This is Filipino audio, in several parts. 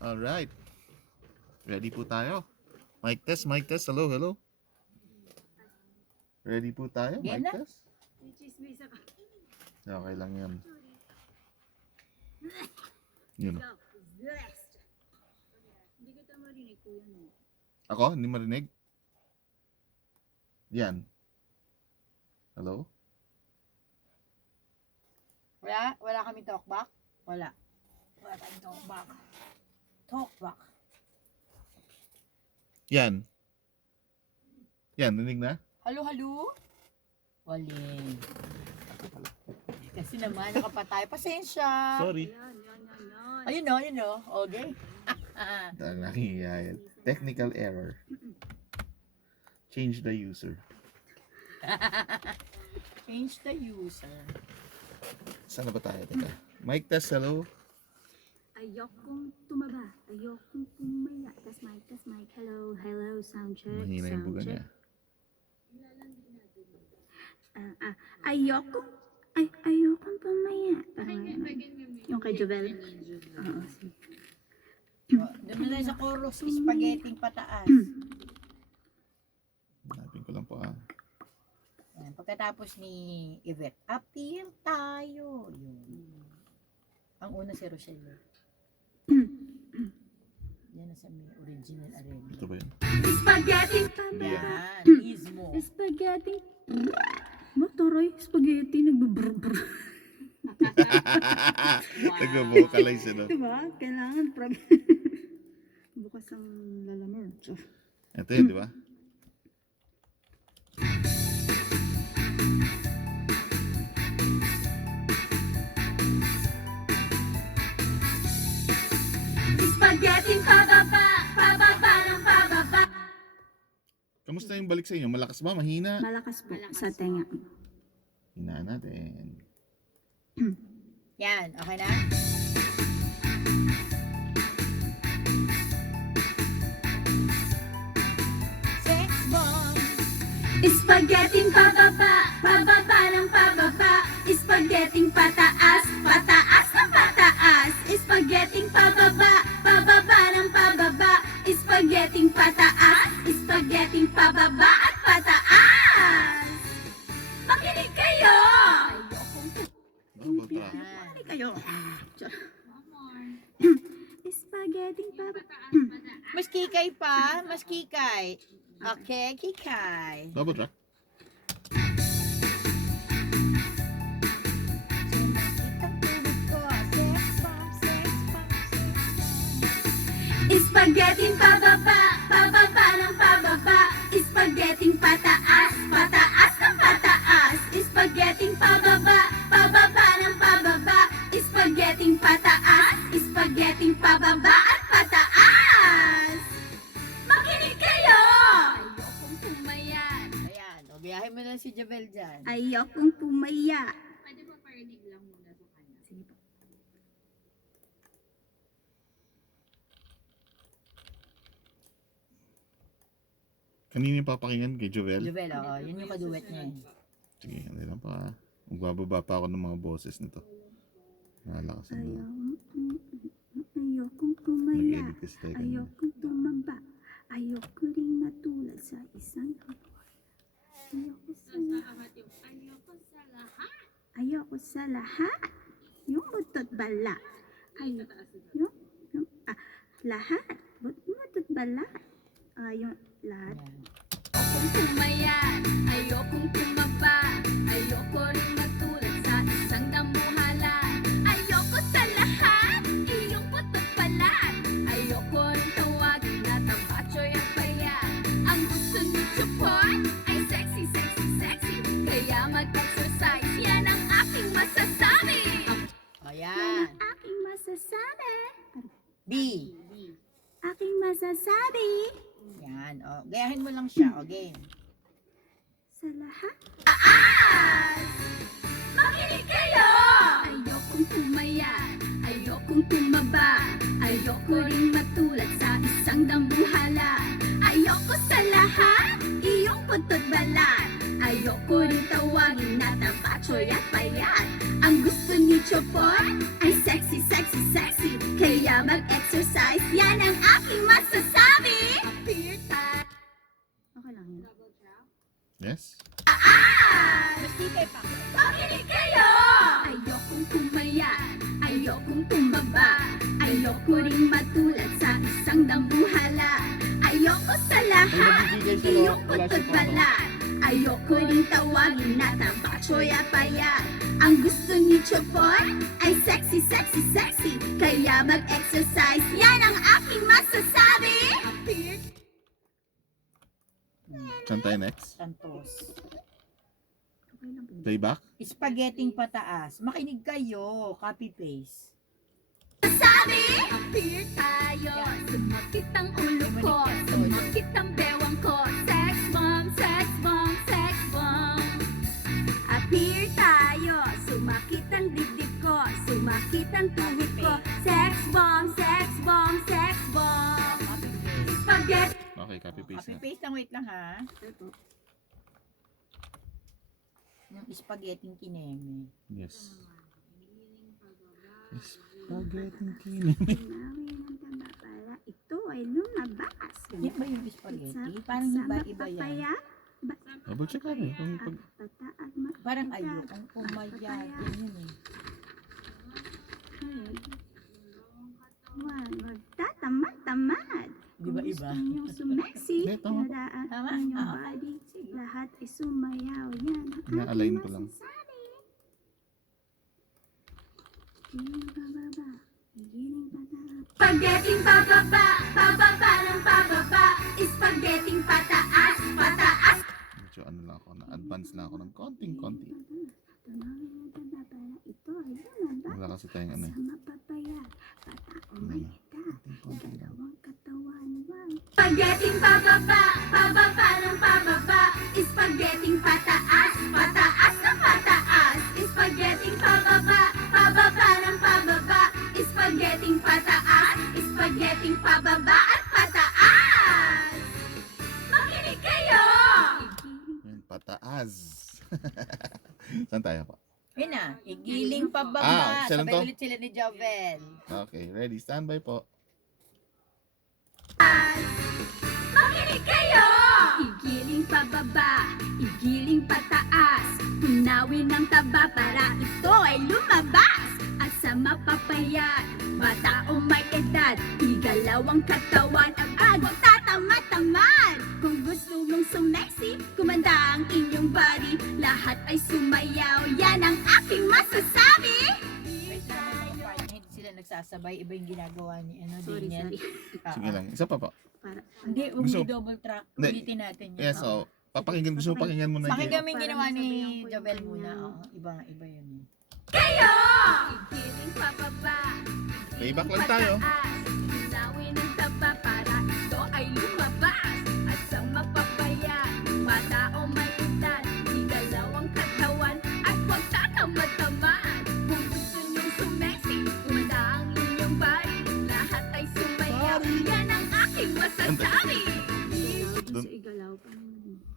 Alright. Ready po tayo. Mic test, mic test. Hello, hello. Ready po tayo, mic test. Okay lang yan. Yun. Hindi kita marinig ko yun. Ako? Hindi marinig? Yan. Hello? Wala kami talkback? Wala kami talkback. Talkback. Yan. Yan, narinig na? Halo? Waling. Kasi naman, nakapatay. Pasensya. Sorry. Yan. Ayun no. Okay. Nakikiyaya. Technical error. Change the user. Change the user. Saan na ba tayo? Teka. Mic test, hello? Ayokong tumaba. Ayokong pumaya. Test mic. Hello, sound check. Mahina yung buga niya. Ayokong pumaya. Yung kay Jovel. Oo. Doon na sa chorus, spaghetti pataas. Hanapin ko lang po ah. Yan, pagkatapos ni Yvette, appeal tayo. Yun. Ang una si Rochelle. Yan na sa may original arena. Ito ba yun? Spaghetti. Hindi yan. Yan, Ismo. Spaghetti. Mataray, spaghetti. Nagbabrr. Nagbo-vocalize yun. Diba? Kailangan bukas ang lalamor. Ito yun, di ba? Spaghetti pababa ng pababa. Kamusta yung balik sa inyo? Malakas ba? Mahina? Malakas po sa tenga. Hinaan natin. Yan, okay na? Sex bomb. Spaghetti pababa ng pababa. Spaghetti pataas ng pataas. Spaghetti pababa ng pababa. Spaghetti pataas, spaghetti pababa at pataas. Makinig kayo! Yan. Makinig kayo. Spaghetti pababa. Mas kikay pa, mas kikay. Okay, kikay. Double track. Spaghetti pababa ng pababa. Spaghetti pataas ng pataas. Spaghetti pababa ng pababa. Spaghetti pataas, spaghetti pababa at pataas. Makinig kayo! Ayokong pumaya. Ayan, o biyahe mo na si Jabel dyan. Ayokong pumaya. Pwede ba parinig lang muna sa kanya? Sige po. Kanina yung papakinggan kay Jovel. Jabel, oo, yun yung kaduet niya eh. Sige, ano lang pa. Magbababa pa ako ng mga boses nito. Nakalakas ang Ayokong pumaya. nag-edit kasi tayo kanina. Ayokong tumaba. Ayoko rin matulad sa isang kapwa. Ayoko sa lahat. Ayoko sa lahat. Yung butot bala. Lahat. Butot bala. Yung lahat. Ayan. Ayokong pumaya. Ayokong tumaba. Ayoko rin matulad sa isang dambuhala. Ayoko sa lahat. Iyong butot bala. Ayoko rin tawagin na tambachoy at payat. Ang gusto niyo support ay sexy. Kaya mag-exercise. Yan ang aking masasabi. Ayan. Aking masasabi. B. Aking masasabi. Yan, o. Gayahin mo lang siya, o game. Sa lahat. Aas! Makinig kayo! Ayokong pumaya. Ayokong tumaba. Ayoko rin matulad sa isang dambuhala. Ayoko sa lahat. Iyong putot balat. Ayoko rin tawagin na tapachoy at payat. Ang gusto ni Chopor ay sexy. Kaya mag-exercise. Yes? Mas titay pa. Makinig kayo! Ayokong pumayat, ayokong tumaba, ayoko ring matulad sa isang dambuhala. Ayoko sa lahat, iyong pagbalat, ayoko ring tawagin na tambachoy at payat. Ang gusto ni Chopon ay sexy, sexy, sexy, kaya mag-exercise, yan ang aking masasabi. Saan tayo next? Santos. Playback? Spaghetting pataas. Makinig kayo. Copy paste. Sabi, appear tayo, sumakit ang ulo ko, sumakit ang bewang ko, sex bomb, sex bomb, sex bomb. Appear tayo, sumakit ang dibdib ko, sumakit ang tuhod ko, sex bomb, sex bomb, sex bomb. Copy paste. Spaghetti. Okay, copy paste Copy na. paste lang. Wait lang ha. Yung spaghetting kineme. Yes. Spaghetti kini. Para ito ay lumabas. Yan ba yung spaghetti? Parang iba-iba yan. Double check natin. Kung pag... Parang ayokong pumayat. Yan yun eh. Magtatamad-tamad. Di ba iba? Kung gusto niyong sumexy, Hindi, tama. nadaan Tama? ang iyong Ah, body. Lahat ay sumayaw. Yan ang Na-align aking ko lang. masasabi. Giling pababa. Giling pataas. Spaghetting pababa, pababa ng pababa, spaghetting pataas, pataas. Medyo ano lang ako, na-advance lang ako ng konting-konti. Tunawin ang tanda para ito ay lumabas. Wala kasi tayong ano eh. Sa mapapayat. Pataong may edad. Konting-konti lang. Dalawang katawan. Wow. Spaghetting pababa, pababa ng pababa, spaghetting pataas, pataas ng pataas, spaghetting pababa, pababa ng pababa, spaghetting pataas, spaghetting pababa at pataas. Makinig kayo! Yan, pataas. Saan tayo pa? Yun na. Igiling pababa. sila Sabay to? ulit sila ni Jovel. Okay, ready? Standby po. Makinig kayo! Igiling pababa, igiling pataas, tunawin ng taba para ito ay lumabas. At sa mapapayat, bata o may edad, igalaw ang katawan ang agwag tatamad-tamad. Kung gusto mong sumexy, kumanda ang inyong body, lahat ay sumayaw, yan ang aking masasabi. Wait lang mga partner. Hindi sila nagsasabay. Iba yung ginagawa ni Sorry, Daniel. sorry. Sige lang. Isa pa po. Para, Hindi, huwag Gusto- mo double track. Hindi. Ulitin natin yun. Yes, so, papakinggan. Gusto mo pakinggan muna Pakinggan yung... mo yung Para ginawa ni masabihan ko yung Jovel kanyang- muna. Oo, iba yun. Kayo! Igiling pababa, Playback igiling lang tayo. pataas, tunawin ng taba para ito ay lumabas. At sa mapapayat, bata o may edad, igalaw ang katawan at huwag tatamad-tamad. Kung gusto niyong sumexy, kumanda ang inyong body, lahat ay sumayaw, yan ang aking masasabi. Dun- sa igalaw.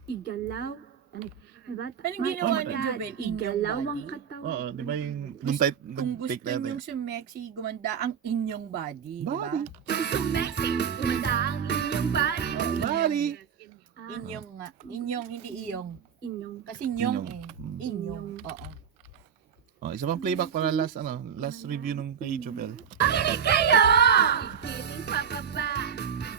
Igalaw. Ano? Diba? Anong ginawa ni Magdad, Jovel? Inyong Igalaw ang body? katawan. Oo, di ba yung... Doon tayo Kung gusto nag-take natin. nyong sumexy, gumanda ang inyong body. Body. Kung sumexy, kumanda ang inyong body. Body. Ah, Inyong nga. Inyong, hindi iyong. inyong. Kasi nyong Inyong. eh. Mm. Inyong. Oo. Oh, isa pang playback para last review nung kay Jobel. Makinig kayo! Igiling pababa,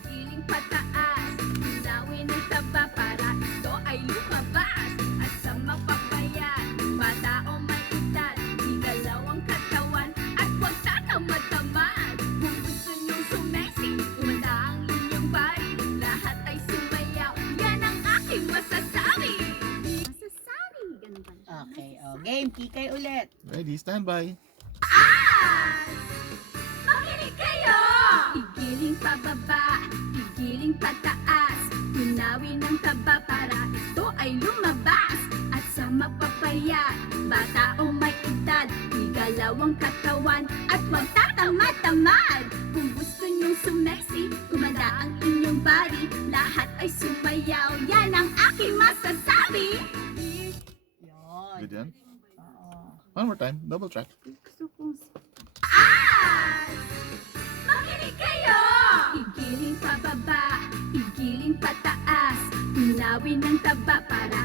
igiling pataas, tunawin ng taba para ito ay lumabas. At sa mapapayat, bata o may edad, igalaw ang katawan at huwag tatamad-tamad. Kung gusto niyong sumexy, kumanda ang inyong body, lahat ay sumayaw, yan ang aking masasabi. Masasabi. Ganun ba? Okay. Oh, game. Kikay ulit. Ready? Standby. Makinig kayo! Igiling pababa, igiling pataas, tunawin ng taba para ito ay lumabas. At sa mapapayat, bata o may edad, igalaw ang katawan at huwag tatamad-tamad. Kung gusto niyong sumexy, kumanda ang inyong body, lahat ay sumayaw, yan ang aking masasabi. Yun. Good yan? Oo. One more time. Double track. Gusto kong Makinig kayo! Igiling pababa, igiling pataas, tunawin ng taba para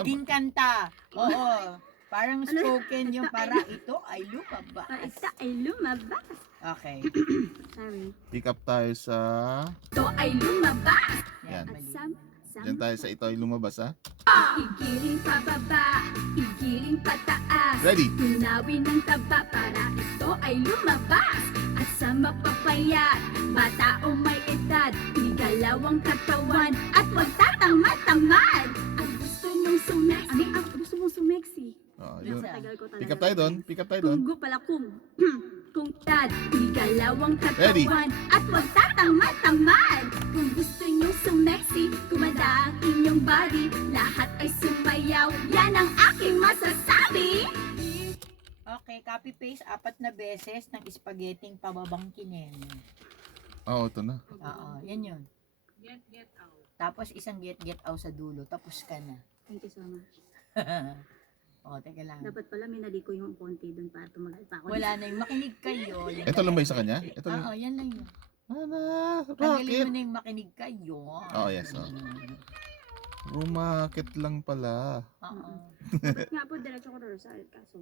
Pwedeng kanta. Oo. Parang spoken yung para ito ay lumabas. Para ito ay lumabas. Okay. Sorry. Pick up tayo sa... Ito ay lumabas. Yan. At Mali. Diyan tayo sa ito ay lumabas, ha? Igiling pababa, igiling pataas. Ready? Tunawin ng taba para ito ay lumabas. At sa mapapayat, bata o may edad, igalaw ang katawan at huwag tatamad-tamad. Ang gusto nyong sumexy. Ang gusto mong sumexy. Oh, Yun. yun. Tagal ko talaga. Pick up tayo doon. Pick up tayo doon. Kunggo pala kung. Kung tad, igalaw ang Ready? katawan at huwag tatamad-tamad. Kung gusto nyong sumexy, kumanda ang inyong body, lahat ay sumayaw, yan ang aking masasabi. Okay, copy-paste 4 na beses ng spaghetting pababang kinin. Oo, ito na. Oo, yan yun. Get out. Tapos isang get out sa dulo, tapos ka na. Thank you so much. Teka lang. Dapat pala minali ko yung konti dun para tumagal pa ako. Wala na yung makinig kayo. Yun Ito lang ba yung sa kanya? Ito lang. Oo, yan lang yun. Ano? Tanggalin Rocket. mo na yung makinig kayo. Oh, yes. Oh. Rumakit lang pala. Oo. Dapat nga po diretso ko rehearsal. Kaso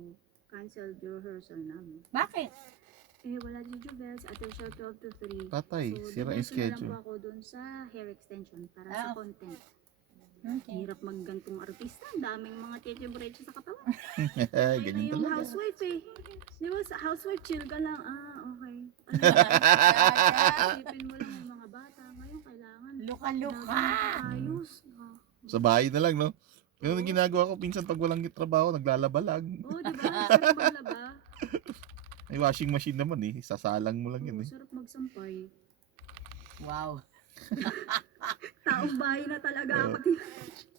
cancel yung rehearsal namin. Bakit? Eh wala si Jubel sa Atershow 12 to 3. Tatay, sira yung diretso na lang schedule. po ako dun sa hair extension para Ah, sa content. Okay. Hirap maggantong artista. Ang daming mga cheche-breche sa katawan. Ganyan Yung talaga. housewife eh. Di ba sa housewife chill ka lang. Ah, okay. Isipin mo lang yung mga bata. Ngayon kailangan. Luka-luka. Ayos. Sa bahay na lang, no? Ganun ang ginagawa ko. Pinsan pag walang trabaho, naglalaba lang. Oh, di ba? Sarap maglaba. May washing machine naman eh. Sasalang mo lang yun Oh, eh. sarap magsampay. Wow. Taong bahay na talaga ako.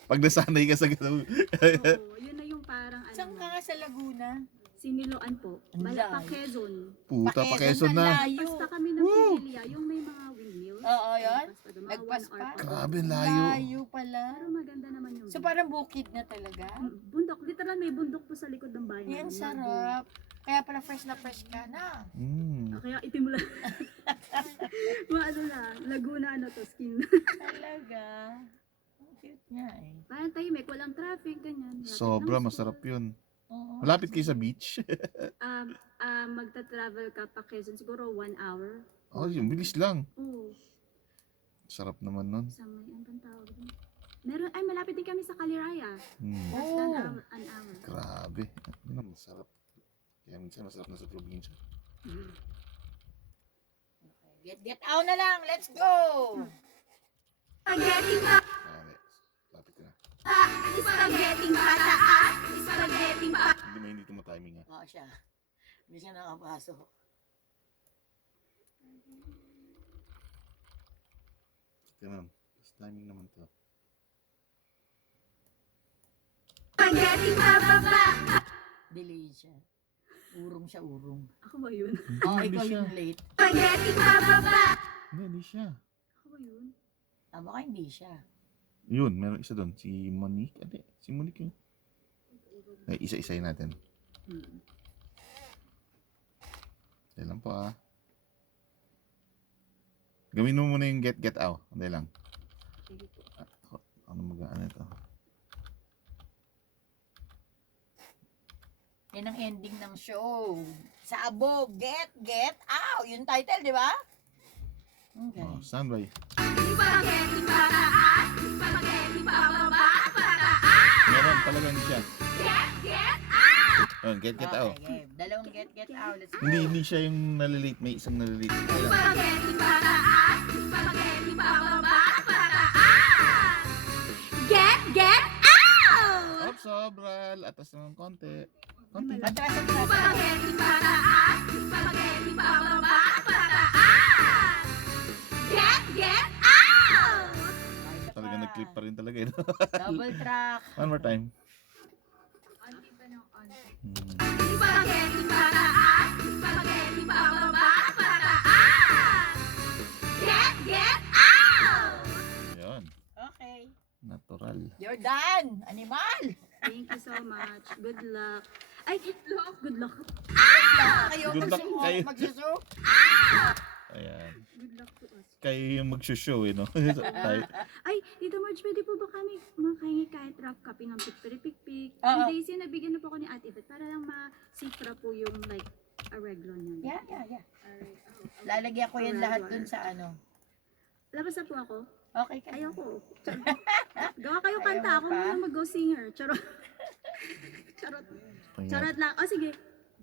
Pag nasanay ka sa ganun. Oo, yun na yung parang Saan ka nga sa Laguna? Siniloan po. Ang Bala pa layo. Quezon. Puta, pa Quezon na. Layo. Basta kami ng Pililia, yung may mga windmills. Oo, yun. Lagpas Lagpas pa. pa. Grabe, layo. Layo pala. Pero maganda naman yung So parang bukid na talaga? bundok. Literal may bundok po sa likod ng bahay. Yan, namin. sarap. Kaya pala fresh na fresh ka na. Mm. Kaya itim lang. Mga ano lang, Laguna ano to, skin. Talaga. Ang cute nga eh. Parang tahimik, walang traffic, ganyan. Lapit Sobra, ng masarap school. yun. Oo. Malapit kayo sa beach. Magta-travel ka pa Quezon, siguro 1 hour. Oh, yung bilis lang. Oo. Sarap naman nun. Sa may, ano bang tawag doon? Meron, ay malapit din kami sa Caliraya. Hmm. Less than an hour. Grabe. Yun ang masarap. Kaya minsan masarap na sa probinsya. Get out na lang. Let's go! Spaghetti pa, Kaya, lapit ka na. spaghetti pataas, spaghetti pa. Hindi tumatiming ha. Oo siya. Hindi siya nakapasok. Ganun. Tapos timing naman to. Spaghetti pababa, Delay siya. Urong siya, urong. Ako ba yun? Oo, Hindi ikaw siya. yung late. spaghetti pababa. Hindi siya. Ako ba yun? Baka hindi siya. Yun, meron isa doon. Si Monique. Hindi, si Monique yun. Ay, isa-isayin natin. Hindi lang po ah. Gawin mo muna yung get out. Hindi lang. Ano ano ito? Yan ang ending ng show. Sa abog, get out. Yung title, di ba? Okay. Oh, standby. Spaghetti pataas, spaghetti pababa, pataas. Meron talagang siya. Get out. Oh, get out. Okay, game. Dalawang get out. Let's go. Hindi siya yung nalilate. May isang nalilate. Kailan? Spaghetti pataas, spaghetti pababa, pataas. Get out. Oops, sobra. Atas naman konti. Konti. Atras. Spaghetti pataas, spaghetti pababa, pataas. Get out. Talaga nag-clip pa rin talaga. Eh. Double track. One more time. Onti pa ng onti. Spaghetti pataas, spaghetti pababa, pataas. Get out. Yun. Okay. Natural. You're done. Animal. Thank you so much. Good luck. Ay, good luck. Kayo Good luck kayo. magsuso. Ayan. Good luck to us. Kayo yung mag-show no? Tayo. Ay, Tito Marge, pwede po ba kami makahingi kahit rough copy ng picture-pic-pic? Oo. And Daisy, nabigyan na po ako ni Ate Beth para lang ma-sifra po yung like arreglo niya. Yeah. Alright. Lalagyan ko yan lahat dun sa ano. Labas na po ako. Okay ka. Ayoko. Gawa kayo Ayaw kanta. mo Ako pa? muna mag-go singer. Charot. Charot. Charot lang. O sige.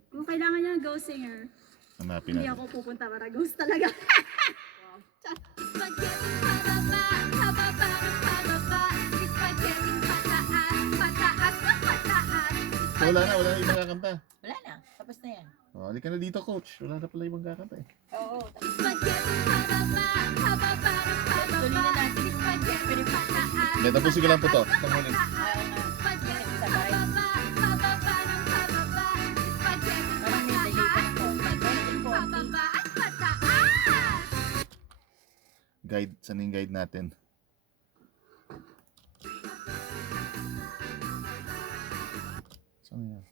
Kung kailangan niya go singer, Hanapin hindi natin. ako pupunta para ghost talaga. Spaghetti pababa, pababa ng pababa. Spaghetti pataas, pataas na pataas. Wala na ibang kakanta. Wala na. Tapos na yan. Oh, halika na dito, coach. Wala na pala ibang kakanta eh. Oo. Spaghetti pababa, pababa ng pababa. Tuloy na natin yung Spaghetti pataas. Hindi, tapusin ko lang po to. Itong huli. Spaghetti Sabay. pababa, pababa ng pababa. Spaghetti Parang may delay pa pataas, to. spaghetti pababa at pataas. Guide, saan yung guide natin? Saan yan?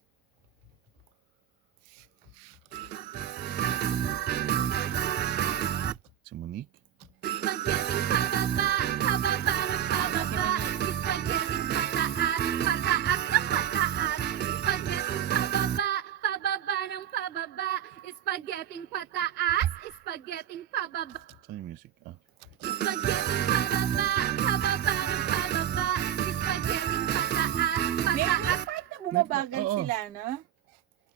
Si Monique? Spaghetti pababa, pababa ng pababa. Spaghetti pataas, pataas na pataas. Spaghetti pababa, pababa ng pababa. Spaghetti pataas, spaghetti pababa. Saan yung music? Ah. Spaghetti pababa, pababa ng pababa. Spaghetti pataas, May pataas. mga part na bumabagal Oo. sila, no?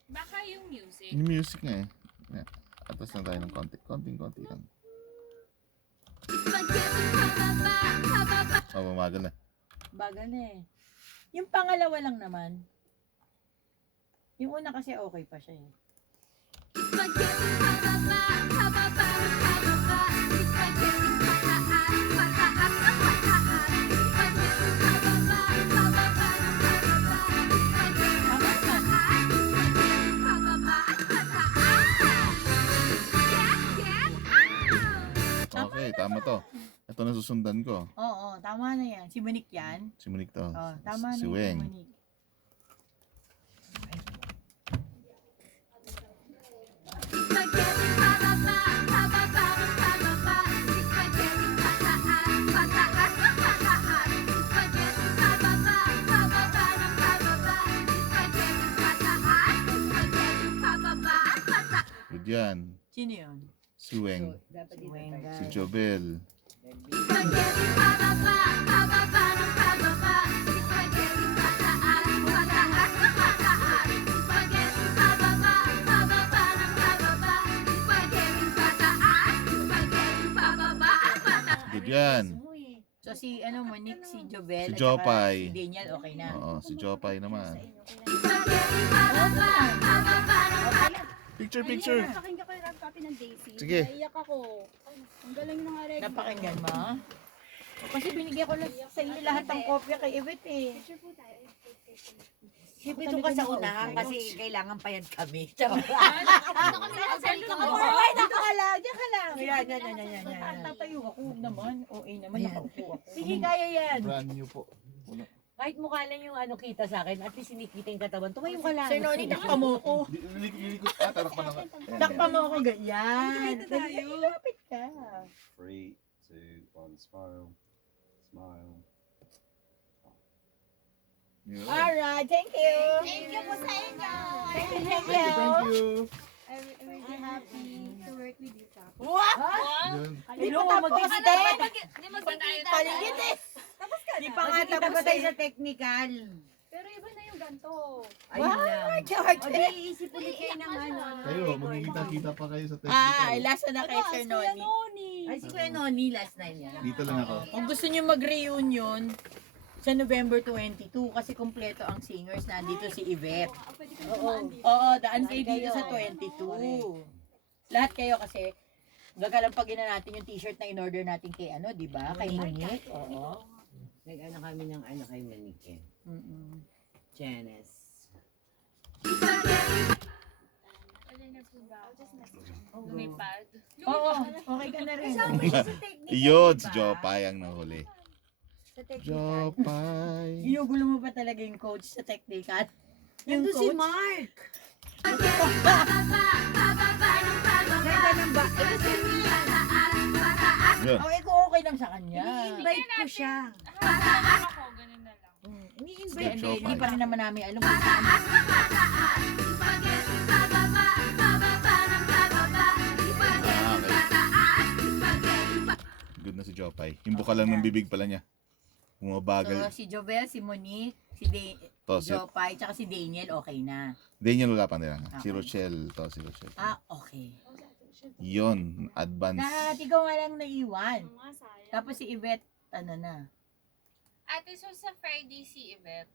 Baka yung music. Yung music nga eh. Yeah. Atas na tayo ng konti. Konting-konti lang. Spaghetti pababa, pababa. Oh, bumagal na. Bagal na eh. Yung pangalawa lang naman. Yung una kasi okay pa siya eh. Spaghetti pababa, pababa ng pababa. Spaghetti pataas, pataas na pataas. Spaghetti pababa, pababa ng pababa. Spaghetti pataas, spaghetti pababa at pataas. Get out! Okay, tama to. Ito na susundan ko. Oo, tama na yan. Si Monique yan. Si Monique to. Oo, tama Si na Weng. yan, Monique. Spaghetti pababa, pababa ng pababa. Spaghetti pataas, pataas na pataas. Spaghetti pababa, pababa ng pababa. Spaghetti pataas, spaghetti pababa at pataas. Good yan. Sino yun? Si Weng. Si Wenga. Si Jobel. Spaghetti pababa, pababa ng pababa. Spaghetti pataas, pataas na pataas. Spaghetti pababa, pababa ng pababa. Spaghetti pataas, spaghetti pababa at pataas. Good yan. So si ano Monique, si Jobel, Si at saka Jopay. si Daniel, okay na. Oo, si Jopay naman. Spaghetti pababa, pababa ng pababa. Picture, picture. Pakinggan ko yung rough copy ng Daisy. Sige. Naiyak ako. Ang galing ng arreglo. Napakinggan mo? O, kasi binigyan ko lang sa inyo lahat ng kopya kay Yvette eh. Picture po tayo. Siyempre doon ka sa unahan kasi kailangan payad kami. Ay, dito ka lang, diyan ka lang. Yan. Tatayo ako naman. OA naman, Ayan. nakaupo ako. Sige, kaya yan. Brand new po. Kahit mukha lang yung ano kita sa akin, at least sinikita yung katawan. Tumayo ka lang. Sir Noni, takpa mo ako. Lilikot. Tarak pa naman. Takpa mo ako ganyan. Lapit ka. 3, 2, 1, smile. Smile. Alright, thank you. Thank you po sa inyo. Thank you. Thank you. I'm really happy to work with you, Kap. Yun. Hindi pa tapos. Hindi magkikita. Paligid eh. Hindi pa nga Magkikita tapos pa tayo eh. sa technical. Pero iba na yung ganito. Ayun lang. George. O di iisip ulit kayo ng ano. Kayo, magkikita-kita pa kayo sa Ah, technical. lasa na kay Sir Noni. Ay, si Kuya Noni last night niya. Dito lang ako. Kung gusto niyo mag-reunion sa November 22 kasi kumpleto ang singers, nandito si Yvette. Pwede kayo dumaan dito. Oo, daan kayo dito sa 22. Lahat kayo kasi gagalampagin na natin yung t-shirt na in-order natin kay ano, di ba? Kay Monique. Oo. Nag-ano kami ng ano kay Manique. Mm-mm. Janice. Lumipad. Oo, okay ka na rin. Yun, si Jopay ang nahuli. Sa technical. Jopay. Ginugulo mo pa talaga yung coach sa technical. Yung Nandun si coach. Mark. Spaghetti pababa, pababa ng pababa. Ganda ng ba? Spaghetti Yun. Oh, kung okay lang sa kanya. Ini-invite ko siya. Ganun ako, ganun na lang. Ini-invite. Sige, Hindi pa rin naman namin alam kung saan. Spaghetti pababa, pababa ng pababa. Spaghetti pataas, spaghetti Good na si Jopay. Yung buka lang ng bibig pala niya. So, Bumabagal. si Jovel, si Monique, si To, si Jopay, tsaka si Daniel, okay na. Daniel wala pa nila. Si Okay. Rochelle. To, si Rochelle. Ah, okay. Yun. Advance. Lahat, ikaw nga lang naiwan. Oo nga, sayang. Tapos si Yvette, ano na. Ate, so sa Friday si Yvette.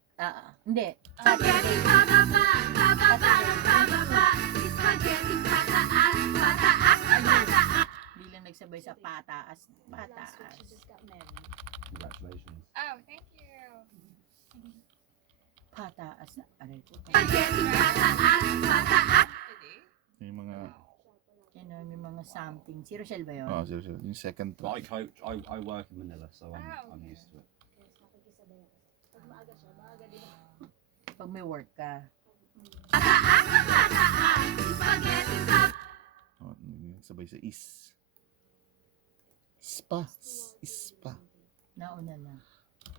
Hindi. Spaghetti pababa, pababa ng pababa. Spaghetti pataas, pataas na pataas. Bilang nagsabay sa pataas. Pataas. Congratulations. Oh, thank you. Pataas na. Aray ko. Spaghetti pataas, pataas. Today? Yung mga... Yan o, may mga something. Si Rochelle ba yun? Oh, si Rochelle. Yung second But I track. coach. I work in Manila, so I'm okay. used to it. Pag may work ka. Pataas na pataas. Spaghetti pataas. Oh, sabay sa is. Spa. Ispa. Nauna na.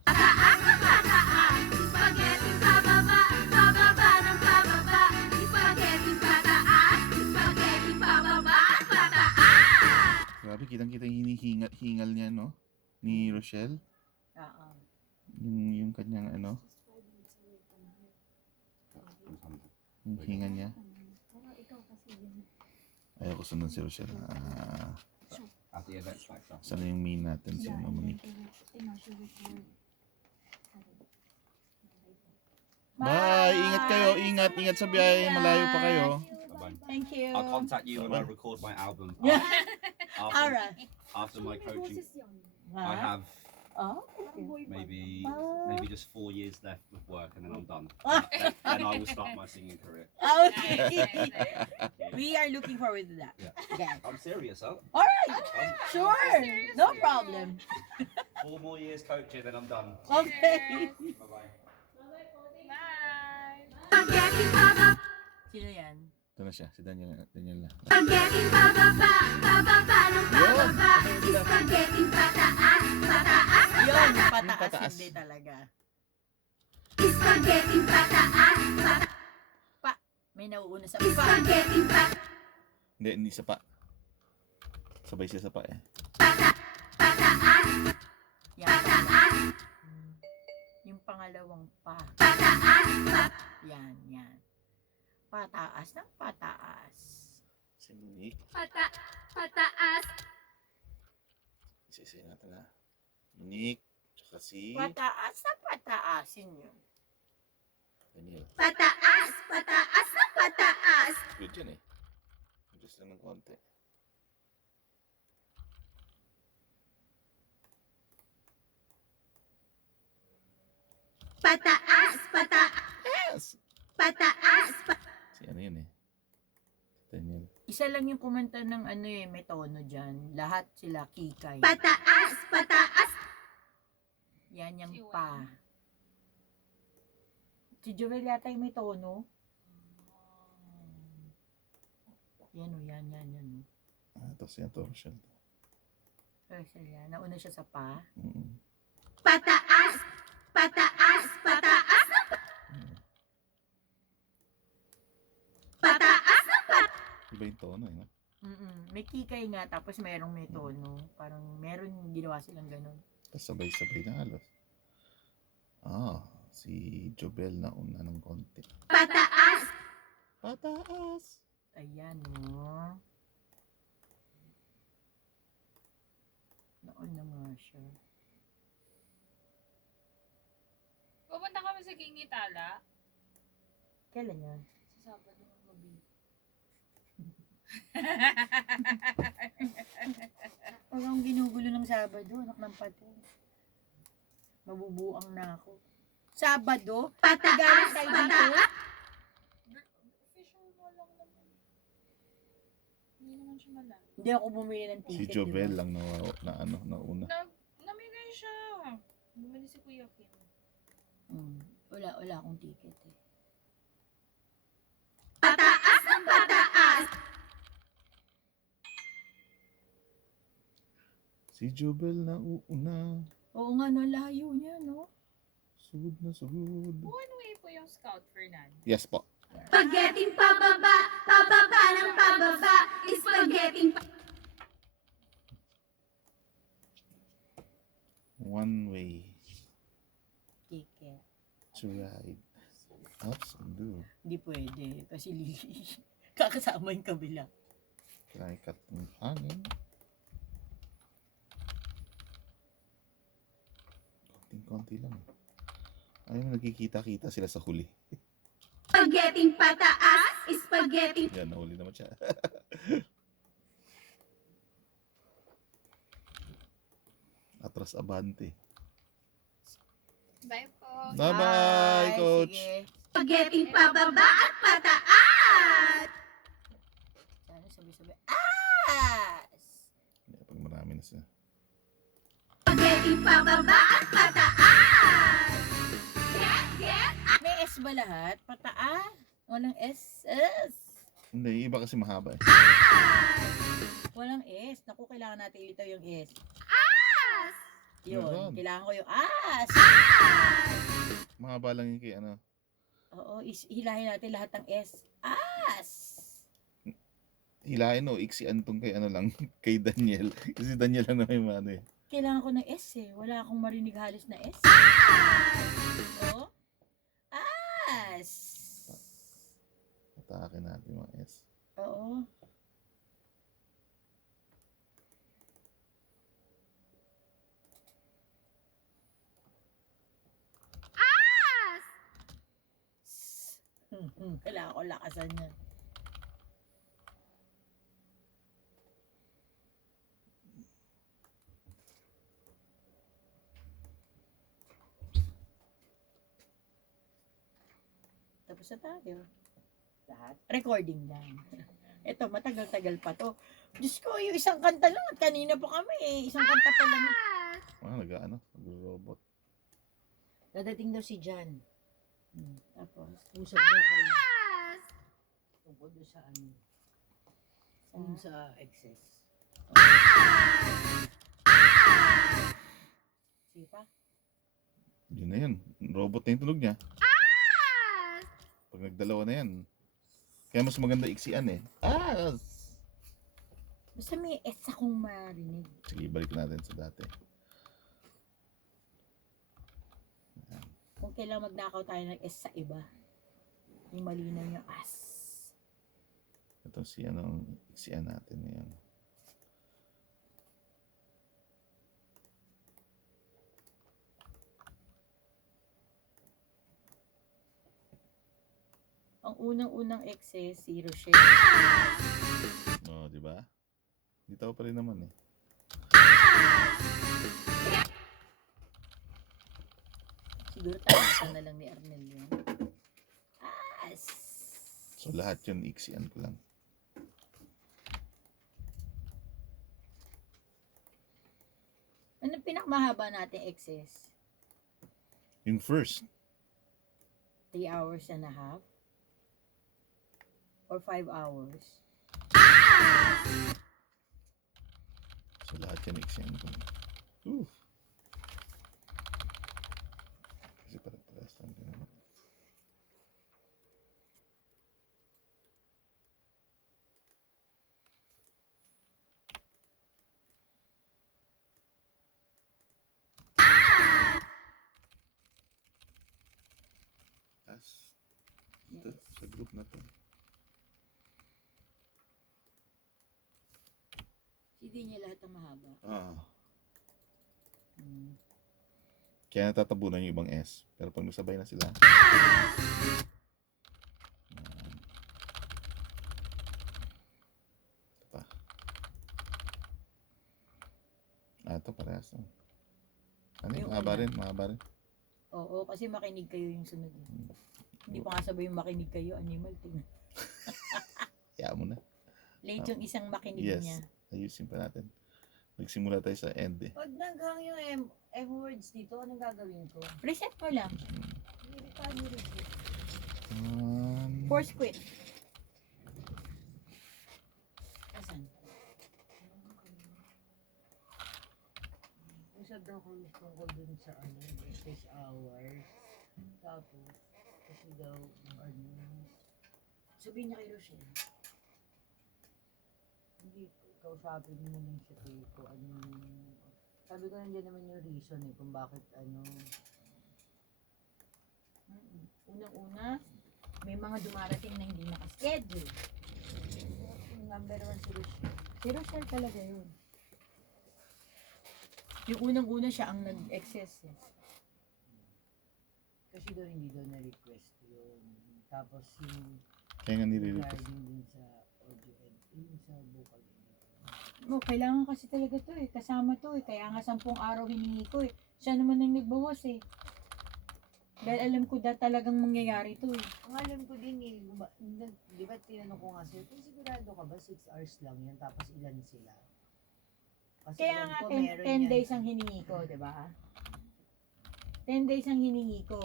Pataas na pataas. Spaghetti pababa, pababa ng pababa. Spaghetti pataas, spaghetti pababa, pataas. Grabe, kitang-kita yung hingal niya, no? Ni Rochelle. Oo. Yung kanyang ano, yung hinga niya. Ayaw ko sundan si Rochelle. At the event's back up. Sana yung main natin si Monique. Bye! Ingat kayo, ingat, ingat sa biyahe. Malayo pa kayo. Bye-bye. Thank you. I'll contact you when I record my album. After, Alright. after my coaching, I Ha? have Oh, maybe just 4 years left of work, and then I'm done. Ah. Then I will start my singing career. okay. We are looking forward to that. Yeah. Yes. I'm serious, huh? Alright. Sure. No problem. 4 more years coaching, then I'm done. Okay. Bye-bye. Bye! Spaghetti pababa, Sino yan? Ito na siya, si Daniel na. spaghetti pababa, pababa ng pababa. Spaghetti pataas, pataas na Yun, pataas. pataas, pataas. hindi talaga. Spaghetti pataas, May nauuna sa spaghetti pataas, Hindi sa pa. Sabay siya sa pa eh. pataas, Yan. pataas, Yung pangalawang pa. pataas, Yan, yan. Pataas ng pataas. Si Monique. pataas. Isa natin na. Monique. Tsaka si Pataas na pataasin yun. Daniel. Pataas, pataas na pataas. Good yan eh. Adjust lang ng konti. Pataas, pataas, Yes! pataas, Si ano yun eh. Si Daniel. Isa lang yung kumanta ng ano eh, may tono dyan. Lahat sila kikay. pataas, pataas. Yan yung Si pa. Si Jovel yata yung may tono. Yan o, yan. Tapos yan to, Rochelle. Rochelle yan. Nauna siya sa pa. Pataas, pataas, pataas, pataas, Iba yung tono eh. No? May kikay nga, tapos merong may tono. Parang meron ginawa silang ganun. Tapos sabay-sabay na halos. Si Jobel na una ng konti. pataas, Pataas! Ayan o. Nauna nga siya. Pupunta kami sa King ni Tala. Kailan yan? Sa Sabado ng gabi. Huwag akong ginugulo ng Sabado, anak ng pato. Mabubuang na ako. Sabado? pataas, tayo pataas. Official mo lang naman. Hindi naman siya malaman. Hindi ako bumili ng Si ticket. Jobel diba? lang nauna. Namigay siya. Bumili si Kuya Kim. Wala akong ticket eh. Pataas ng pataas. Si Jubel na uuna. Oo nga, no, layo niya, no? Sugod na sugod. One way po yung Scout Fernan. Yes po. Spaghetti pababa, pababa ng pababa. Spaghetti One way Ticket. to ride. Ups and do. Hindi pwede. Kasi kakasama yung kabila. Try cut ng hangin. Konting-konti lang. Ayun, nagkikita-kita sila sa huli. Spaghetti pataas, spaghetti. Yan, nahuli naman siya. Atras abante. Bye po. Bye-bye, Ay, coach. Sige. Spaghetti pababa at pataas. Sana sabay-sabay. As! Yeah, pag marami na siya. Spaghetti pababa at pataas. Get. May S ba lahat? Pataas? Walang S? S. Hindi, iba kasi mahaba eh. Walang S. Naku, kailangan natin ilitaw yung S. Meron. Yun, kailangan ko yung as. Mahaba lang yung kay ano. Oo, hilahin natin lahat ng S. As! Hilahin o, iksian tong kay ano lang, kay Daniel. Kasi Daniel lang na may mano eh. Kailangan ko ng S eh. Wala akong marinig halos na S. Oo. As! Atake natin mga S. Oo. Kailangan ko lakasan niya. Tapos na tayo. Lahat. Recording lang. Ito, matagal-tagal pa to. Diyos ko, yung isang kanta lang. At kanina pa kami eh. Isang kanta pa lang. Nag-robot. Dadating daw si Jan. Tapos, Usap daw kayo. Tungkol doon sa ano. Doon sa excess. sige pa. Yun na yun. Robot na yung tunog niya. Pag nagdalawa na yan. Kaya mas maganda iksian eh. Basta may S akong marinig. Sige, balik natin sa dati. Kung kailang magnakaw tayo ng S sa iba. Yung malinaw yung as. Ito si anong iksian natin ngayon. Ang unang-unang excess, zero share. Oh, di ba? Dito pa rin naman eh. Siguro tamasan na lang ni Arnel yun. As! So lahat yun iksian ko lang. Ano pinakamahaba natin excess? Yung first. 3 hours and a half? Or 5 hours? So lahat yan iksian ko lang. Oof. Kasi para-paras lang din naman. Ito, sa group na to. Hindi niya lahat ang mahaba. Kaya natatabunan yung ibang S. Pero pag nasabay na sila. Yan. Ito pa. Ito parehas. Ano yung Yung mahaba una. rin? Mahaba rin. Oo, kasi makinig kayo yung sunod. Hindi pa nga sabay yung makinig kayo, animal. Tingnan. Kaya mo na. Late yung isang makinig Yes. niya. Ayusin pa natin. Nagsimula tayo sa end eh. Pag naghang yung M words dito, anong gagawin ko? Reset mo lang. Paano reset? Force quit. Asan? sobrang kumis tungkol dun sa ano, 6 hours. Tapos, kasi daw, ano, sabihin niya kay Rochelle, hindi, kausapin mo lang siya kung ano, sabi ko nandiyan naman yung reason eh, kung bakit ano, Unang-una, may mga dumarating na hindi nakaschedule. yung number 1 si Rochelle. Si Rochelle talaga yun. Yung unang-una siya ang nag-excess. Eh. Kasi daw hindi daw na-request yun. Tapos yung Kaya nga nire-request. regarding din sa audio editing, sa vocal editing. No, kailangan kasi talaga to eh. Kasama to eh. Kaya nga 10 araw hiningi ko eh. Siya naman ang nagbawas eh. Dahil alam ko talagang mangyayari to eh. Ang alam ko din eh, di ba tinanong ko nga sa'yo, kung sigurado ka ba 6 hours lang yan, tapos ilan sila? Kasi Kaya alam nga ko 10 meron yan. days ang hiningi ko, di ba? 10 days ang hiningi ko.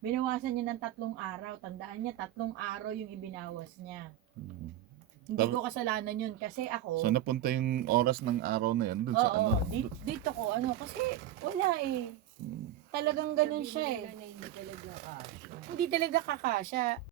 Binawasan niya ng 3 araw. Tandaan niya, 3 araw yung ibinawas niya. Mm. Hindi ko kasalanan yun kasi ako... So napunta yung oras ng araw na yan dun sa Oo, ano. dito ko kasi wala eh. Mm. Talagang ganun siya eh. Sabihin nila na hindi talaga kasha. Hindi talaga kakasya.